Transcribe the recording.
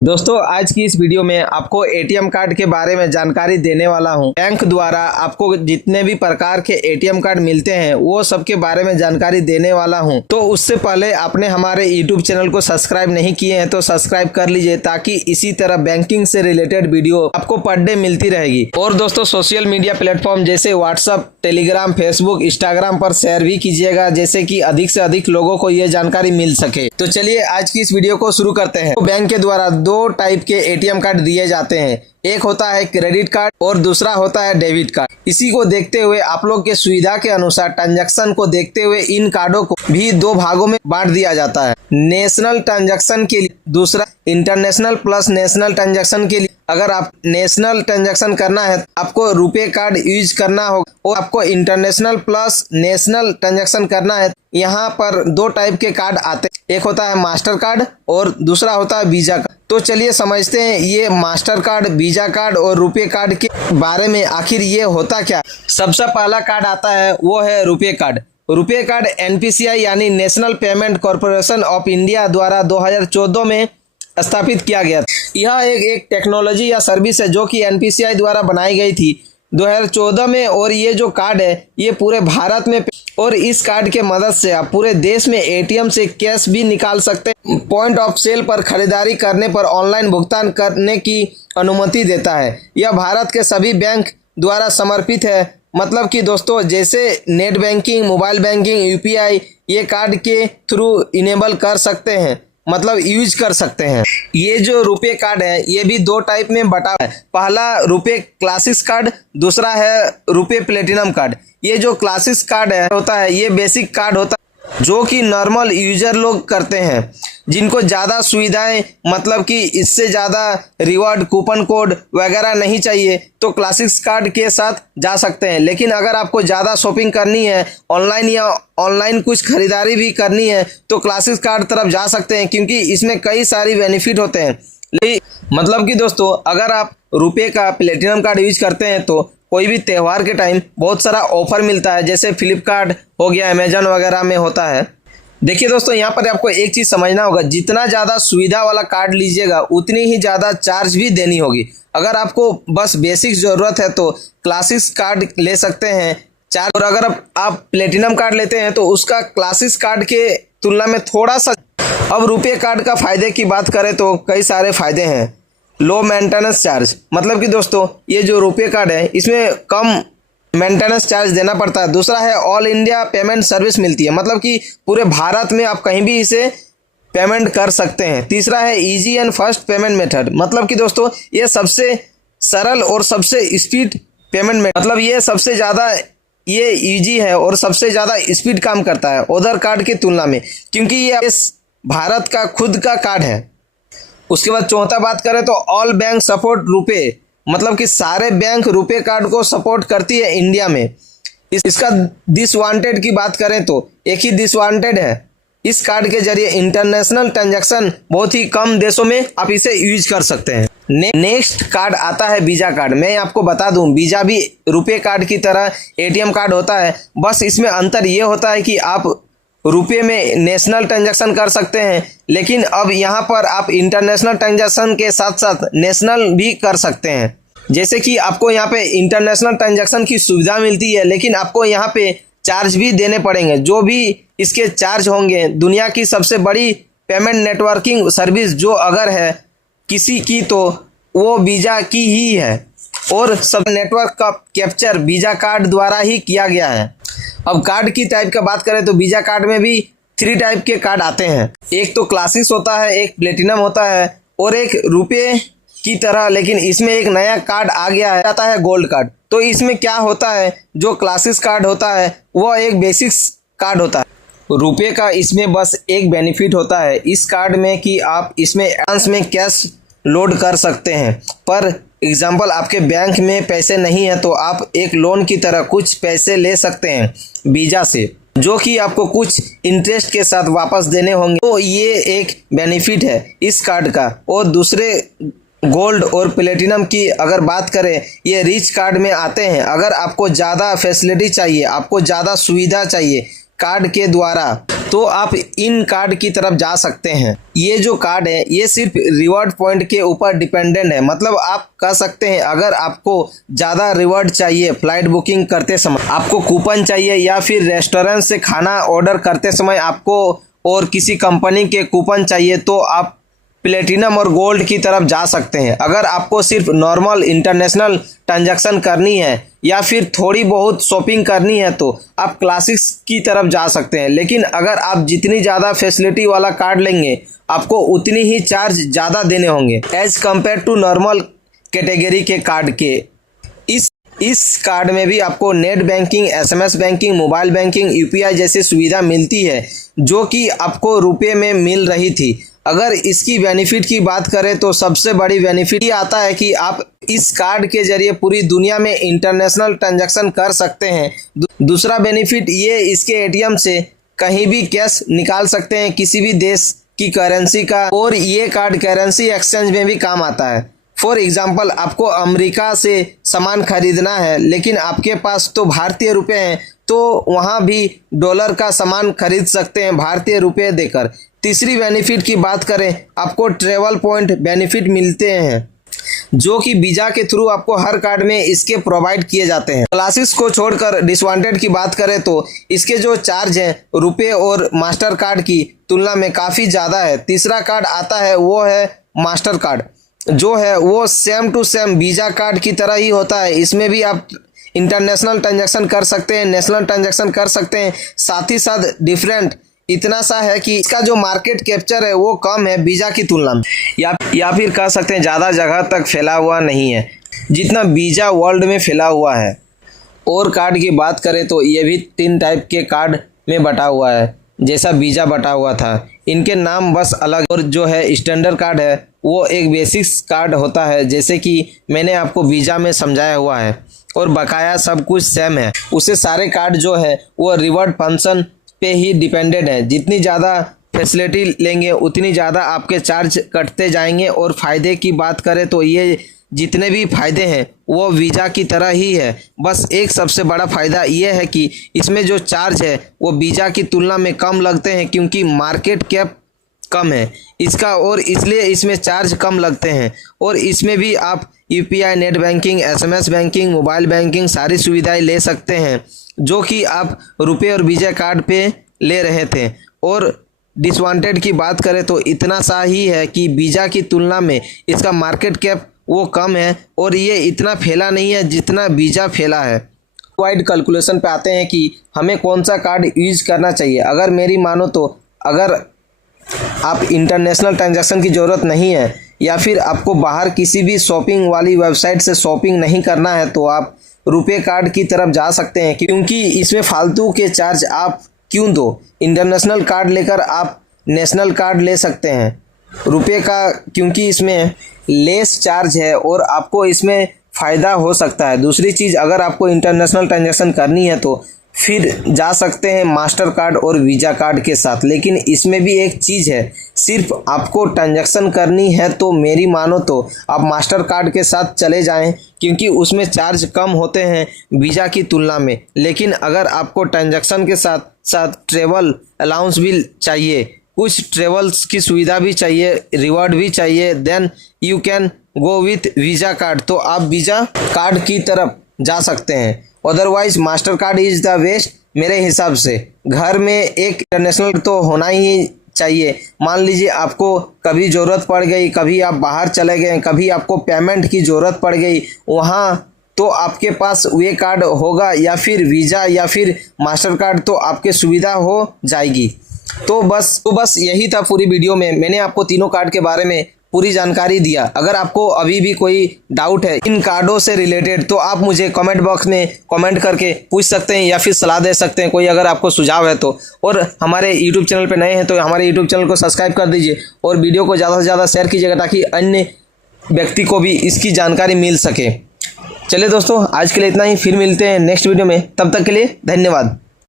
दोस्तों आज की इस वीडियो में आपको एटीएम कार्ड के बारे में जानकारी देने वाला हूं। बैंक द्वारा आपको जितने भी प्रकार के एटीएम कार्ड मिलते हैं वो सब के बारे में जानकारी देने वाला हूं। तो उससे पहले आपने हमारे यूट्यूब चैनल को सब्सक्राइब नहीं किए हैं तो सब्सक्राइब कर लीजिए ताकि इसी तरह बैंकिंग से रिलेटेड वीडियो आपको पर डे मिलती रहेगी। और दोस्तों सोशल मीडिया प्लेटफॉर्म जैसे व्हाट्सअप, टेलीग्राम, फेसबुक, इंस्टाग्राम पर शेयर भी कीजिएगा जैसे कि अधिक से अधिक लोगों को ये जानकारी मिल सके। तो चलिए आज की इस वीडियो को शुरू करते हैं। तो बैंक के द्वारा दो टाइप के एटीएम कार्ड दिए जाते हैं, एक होता है क्रेडिट कार्ड और दूसरा होता है डेबिट कार्ड। इसी को देखते हुए आप लोग के सुविधा के अनुसार ट्रांजैक्शन को देखते हुए इन कार्डों को भी दो भागों में बांट दिया जाता है। नेशनल ट्रांजैक्शन के लिए, दूसरा इंटरनेशनल प्लस नेशनल ट्रांजैक्शन के लिए। अगर आप नेशनल ट्रांजैक्शन करना है आपको रुपए कार्ड यूज करना होगा और आपको इंटरनेशनल प्लस नेशनल ट्रांजैक्शन करना है। यहाँ पर दो टाइप के कार्ड आते हैं, एक होता है मास्टर कार्ड और दूसरा होता है वीजा कार्ड। तो चलिए समझते हैं ये मास्टर कार्ड, वीजा कार्ड और रुपए कार्ड के बारे में आखिर ये होता क्या। सबसे पहला कार्ड आता है वो है रुपए कार्ड। रुपए कार्ड एनपीसीआई यानी national payment corporation of India द्वारा 2014 में स्थापित किया गया था। यह एक टेक्नोलॉजी या सर्विस है जो कि एनपीसीआई द्वारा बनाई गई थी 2014 में। और ये जो कार्ड है ये पूरे भारत में, और इस कार्ड के मदद से आप पूरे देश में एटीएम से कैश भी निकाल सकते हैं। पॉइंट ऑफ सेल पर खरीदारी करने पर ऑनलाइन भुगतान करने की अनुमति देता है। यह भारत के सभी बैंक द्वारा समर्पित है। मतलब कि दोस्तों जैसे net banking, mobile banking, UPI ये कार्ड के थ्रू इनेबल कर सकते हैं, मतलब यूज कर सकते हैं। ये जो रुपए कार्ड है ये भी दो टाइप में बटा है। पहला रुपए क्लासिक कार्ड, दूसरा है रुपए प्लेटिनम कार्ड। ये जो क्लासिक कार्ड है होता है ये बेसिक कार्ड होता है जो कि नॉर्मल यूजर लोग करते हैं, जिनको ज़्यादा सुविधाएं, मतलब कि इससे ज़्यादा रिवॉर्ड, कूपन कोड वगैरह नहीं चाहिए तो क्लासिक कार्ड के साथ जा सकते हैं। लेकिन अगर आपको ज़्यादा शॉपिंग करनी है ऑनलाइन या ऑनलाइन कुछ खरीदारी भी करनी है तो क्लासिक कार्ड तरफ जा सकते हैं, क्योंकि इसमें कई सारी बेनिफिट होते हैं। मतलब कि दोस्तों अगर आप रुपए का प्लेटिनम कार्ड यूज करते हैं तो कोई भी त्यौहार के टाइम बहुत सारा ऑफर मिलता है, जैसे फ्लिपकार्ट हो गया, अमेजन वगैरह में होता है। देखिए दोस्तों यहाँ पर आपको एक चीज़ समझना होगा, जितना ज़्यादा सुविधा वाला कार्ड लीजिएगा उतनी ही ज़्यादा चार्ज भी देनी होगी। अगर आपको बस बेसिक ज़रूरत है तो क्लासिक कार्ड ले सकते हैं चार्ज, और अगर आप प्लेटिनम कार्ड लेते हैं तो उसका क्लासिक कार्ड के तुलना में थोड़ा सा। अब रुपए कार्ड का फ़ायदे की बात करें तो कई सारे फ़ायदे हैं। लो मेंटेनेंस चार्ज, मतलब कि दोस्तों ये जो रुपए कार्ड है इसमें कम मेंटेनेंस चार्ज देना पड़ता है। दूसरा है ऑल इंडिया पेमेंट सर्विस मिलती है, मतलब कि पूरे भारत में आप कहीं भी इसे पेमेंट कर सकते हैं। तीसरा है easy and fast payment method, मतलब कि दोस्तों ये सबसे सरल और सबसे स्पीड पेमेंट मेथड, मतलब ये सबसे ज़्यादा ये इजी है और सबसे ज़्यादा स्पीड काम करता है अदर कार्ड की तुलना में, क्योंकि ये इस भारत का खुद का कार्ड है। उसके बाद चौथा बात करें तो ऑल बैंक सपोर्ट रुपए, मतलब कि सारे बैंक रुपए कार्ड को सपोर्ट करती है इंडिया में। इसका डिसवांटेड की बात करें तो एक ही डिसवांटेड है, इस कार्ड के जरिए इंटरनेशनल ट्रांजैक्शन बहुत ही कम देशों में आप इसे यूज कर सकते हैं। नेक्स्ट कार्ड आता है वीजा कार्ड। मैं आपको बता दूं वीजा भी रुपए कार्ड की तरह एटीएम कार्ड होता है, बस इसमें अंतर ये होता है कि आप रुपए में नेशनल ट्रांजैक्शन कर सकते हैं, लेकिन अब यहाँ पर आप इंटरनेशनल ट्रांजैक्शन के साथ साथ नेशनल भी कर सकते हैं। जैसे कि आपको यहाँ पे इंटरनेशनल ट्रांजैक्शन की सुविधा मिलती है, लेकिन आपको यहाँ पे चार्ज भी देने पड़ेंगे। जो भी इसके चार्ज होंगे, दुनिया की सबसे बड़ी पेमेंट नेटवर्किंग सर्विस जो अगर है किसी की तो वो वीजा की ही है, और सब नेटवर्क का कैप्चर वीजा कार्ड द्वारा ही किया गया है। अब कार्ड की टाइप का बात करें तो वीजा कार्ड में भी 3 टाइप के कार्ड आते हैं, एक तो क्लासिक होता है, एक प्लेटिनम होता है और एक रुपए की तरह, लेकिन इसमें एक नया कार्ड आ गया है, आता है गोल्ड कार्ड। तो इसमें क्या होता है, जो क्लासिक कार्ड होता है वह एक बेसिक कार्ड होता है। रुपए का इसमें बस एक बेनिफिट होता है इस कार्ड में कि आप इसमें एडवांस में कैश लोड कर सकते हैं। पर एग्जाम्पल आपके बैंक में पैसे नहीं है तो आप एक लोन की तरह कुछ पैसे ले सकते हैं वीजा से, जो कि आपको कुछ इंटरेस्ट के साथ वापस देने होंगे। तो ये एक बेनिफिट है इस कार्ड का। और दूसरे गोल्ड और प्लेटिनम की अगर बात करें ये रिच कार्ड में आते हैं। अगर आपको ज़्यादा फैसिलिटी चाहिए, आपको ज़्यादा सुविधा चाहिए कार्ड के द्वारा, तो आप इन कार्ड की तरफ जा सकते हैं। ये जो कार्ड है ये सिर्फ रिवॉर्ड पॉइंट के ऊपर डिपेंडेंट है। मतलब आप कह सकते हैं अगर आपको ज़्यादा रिवॉर्ड चाहिए फ्लाइट बुकिंग करते समय, आपको कूपन चाहिए, या फिर रेस्टोरेंट से खाना ऑर्डर करते समय आपको और किसी कंपनी के कूपन चाहिए, तो आप प्लेटिनम और गोल्ड की तरफ जा सकते हैं। अगर आपको सिर्फ नॉर्मल इंटरनेशनल ट्रांजैक्शन करनी है या फिर थोड़ी बहुत शॉपिंग करनी है तो आप क्लासिक्स की तरफ जा सकते हैं। लेकिन अगर आप जितनी ज़्यादा फैसिलिटी वाला कार्ड लेंगे आपको उतनी ही चार्ज ज़्यादा देने होंगे as compare to normal category के कार्ड के। इस कार्ड में भी आपको net banking, SMS banking, mobile banking, UPI जैसी सुविधा मिलती है जो कि आपको रुपये में मिल रही थी। अगर इसकी बेनिफिट की बात करें तो सबसे बड़ी बेनिफिट ये आता है कि आप इस कार्ड के जरिए पूरी दुनिया में इंटरनेशनल ट्रांजैक्शन कर सकते हैं। दूसरा बेनिफिट ये इसके ATM से कहीं भी कैश निकाल सकते हैं किसी भी देश की करेंसी का, और ये कार्ड करेंसी एक्सचेंज में भी काम आता है। फॉर एग्जाम्पल आपको अमेरिका से सामान खरीदना है लेकिन आपके पास तो भारतीय रुपये हैं, तो वहाँ भी डॉलर का सामान खरीद सकते हैं भारतीय रुपये देकर। तीसरी बेनिफिट की बात करें, आपको ट्रेवल पॉइंट बेनिफिट मिलते हैं जो कि वीज़ा के थ्रू आपको हर कार्ड में इसके प्रोवाइड किए जाते हैं। क्लासिक्स को छोड़कर डिसवांटेड की बात करें तो इसके जो चार्ज हैं रुपये और मास्टर कार्ड की तुलना में काफ़ी ज़्यादा है। तीसरा कार्ड आता है वो है मास्टर कार्ड, जो है वो same to same Visa card की तरह ही होता है। इसमें भी आप इंटरनेशनल ट्रांजैक्शन कर सकते हैं, नेशनल ट्रांजैक्शन कर सकते हैं। साथ ही साथ डिफरेंट इतना सा है कि इसका जो मार्केट कैप्चर है वो कम है वीज़ा की तुलना में, या फिर कह सकते हैं ज़्यादा जगह तक फैला हुआ नहीं है जितना वीज़ा वर्ल्ड में फैला हुआ है। और कार्ड की बात करें तो ये भी 3 टाइप के कार्ड में बटा हुआ है जैसा वीज़ा बटा हुआ था। इनके नाम बस अलग, और जो है स्टैंडर्ड कार्ड है वो एक बेसिक्स कार्ड होता है जैसे कि मैंने आपको वीज़ा में समझाया हुआ है, और बकाया सब कुछ सेम है। उससे सारे कार्ड जो है वो रिवॉर्ड फंक्शन पे ही डिपेंडेंट है। जितनी ज़्यादा फैसिलिटी लेंगे उतनी ज़्यादा आपके चार्ज कटते जाएंगे। और फ़ायदे की बात करें तो ये जितने भी फ़ायदे हैं वो वीज़ा की तरह ही है। बस एक सबसे बड़ा फ़ायदा ये है कि इसमें जो चार्ज है वो वीज़ा की तुलना में कम लगते हैं क्योंकि मार्केट कैप कम है इसका, और इसलिए इसमें चार्ज कम लगते हैं। और इसमें भी आप UPI, net banking, SMS banking, mobile banking सारी सुविधाएं ले सकते हैं जो कि आप रुपये और वीज़ा कार्ड पे ले रहे थे। और डिसवांटेड की बात करें तो इतना सा ही है कि वीज़ा की तुलना में इसका मार्केट कैप वो कम है और ये इतना फैला नहीं है जितना वीज़ा फैला है। वाइड कैलकुलेशन पे आते हैं कि हमें कौन सा कार्ड यूज़ करना चाहिए। अगर मेरी मानो तो अगर आप इंटरनेशनल ट्रांजैक्शन की ज़रूरत नहीं है या फिर आपको बाहर किसी भी शॉपिंग वाली वेबसाइट से शॉपिंग नहीं करना है तो आप रुपये कार्ड की तरफ जा सकते हैं क्योंकि इसमें फालतू के चार्ज आप क्यों दो। इंटरनेशनल कार्ड लेकर आप नेशनल कार्ड ले सकते हैं रुपये का, क्योंकि इसमें लेस चार्ज है और आपको इसमें फ़ायदा हो सकता है। दूसरी चीज़, अगर आपको इंटरनेशनल ट्रांजैक्शन करनी है तो फिर जा सकते हैं मास्टर कार्ड और वीज़ा कार्ड के साथ। लेकिन इसमें भी एक चीज़ है, सिर्फ आपको ट्रांजैक्शन करनी है तो मेरी मानो तो आप मास्टर कार्ड के साथ चले जाएं क्योंकि उसमें चार्ज कम होते हैं वीज़ा की तुलना में। लेकिन अगर आपको ट्रांजैक्शन के साथ साथ ट्रेवल अलाउंस भी चाहिए, कुछ ट्रेवल्स की सुविधा भी चाहिए, रिवॉर्ड भी चाहिए, then you can go with Visa card, तो आप वीज़ा कार्ड की तरफ जा सकते हैं। Otherwise Mastercard is the best मेरे हिसाब से। घर में एक इंटरनेशनल तो होना ही चाहिए। मान लीजिए आपको कभी ज़रूरत पड़ गई, कभी आप बाहर चले गए, कभी आपको पेमेंट की ज़रूरत पड़ गई, वहाँ तो आपके पास वे कार्ड होगा या फिर वीज़ा या फिर मास्टर कार्ड, तो आपके सुविधा हो जाएगी। तो बस यही था पूरी वीडियो में। मैंने आपको तीनों कार्ड के बारे में पूरी जानकारी दिया। अगर आपको अभी भी कोई डाउट है इन कार्डों से रिलेटेड तो आप मुझे कमेंट बॉक्स में कमेंट करके पूछ सकते हैं या फिर सलाह दे सकते हैं, कोई अगर आपको सुझाव है तो। और हमारे यूट्यूब चैनल पे नए हैं तो हमारे यूट्यूब चैनल को सब्सक्राइब कर दीजिए और वीडियो को ज़्यादा से ज़्यादा शेयर कीजिएगा ताकि अन्य व्यक्ति को भी इसकी जानकारी मिल सके। चलिए दोस्तों, आज के लिए इतना ही, फिर मिलते हैं नेक्स्ट वीडियो में। तब तक के लिए धन्यवाद।